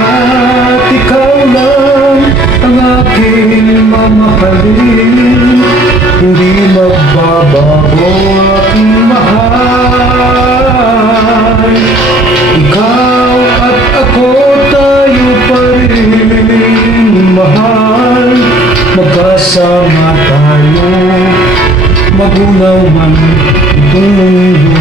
Sapagkat ikaw lang ang aking mamahalin, hindi magbabago aking mahal. Ikaw at ako, tayo pa rin mahal. Magkasama tayo, magunaw man itong mundo,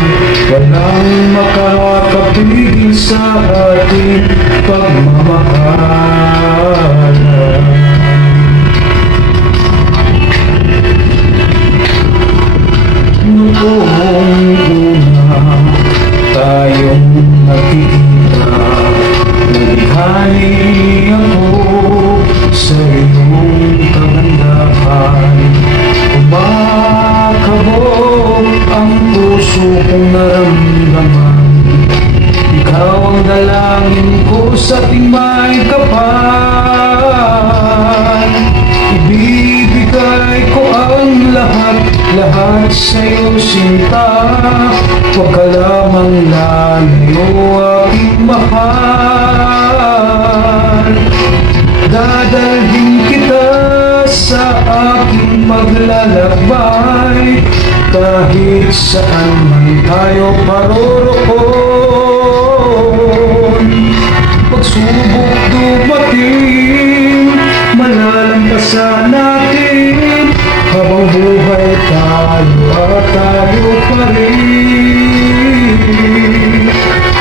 walang makakapigil sa ating pagmamahalan. Noong una tayong nakikita, nalihani ako sa iyong kagandahan. Kumakabog ang puso kong naramdaman. Ikaw ang dalangin ko sa tuwing may kapal. Ibibigay ko ang lahat sa'yo, sinta. Huwag ka lamang lalayo, aking mahal. Dadalhin kita sa aking maglalakbay, kahit saan man tayo paroroon. Pagsubok dumating, malalampasan natin. Habang buhay tayo at tayo pa rin.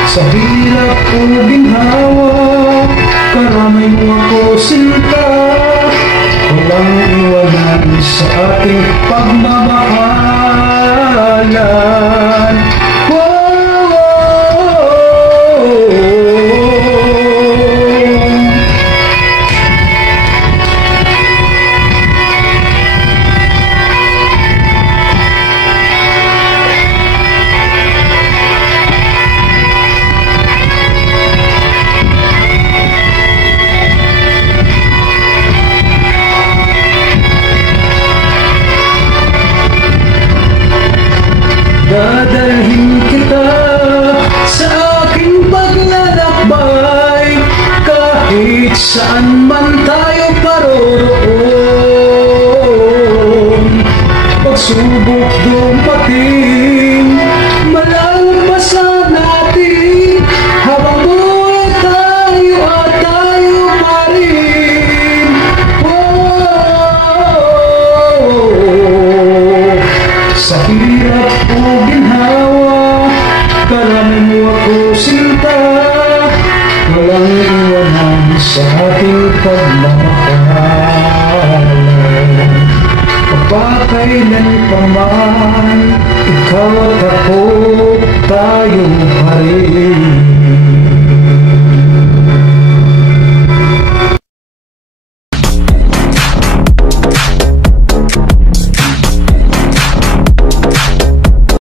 Sa hirap o ginhawa, karamay mo ako, sinta. Walang iwanan sa ating pagmamahalan. Dadalhin kita sa aking paglalakbay, kahit saan man tayo paroroon. Pagsubok dumating, malalampasan natin. Habang buhay tayo at tayo pa rin. Sa hirap o ginhawa, karamay mo ako, sinta. Walang iwanan sa ating pagmamahalan. Pagpakailan pa man, ikaw at ako, tayo pa rin.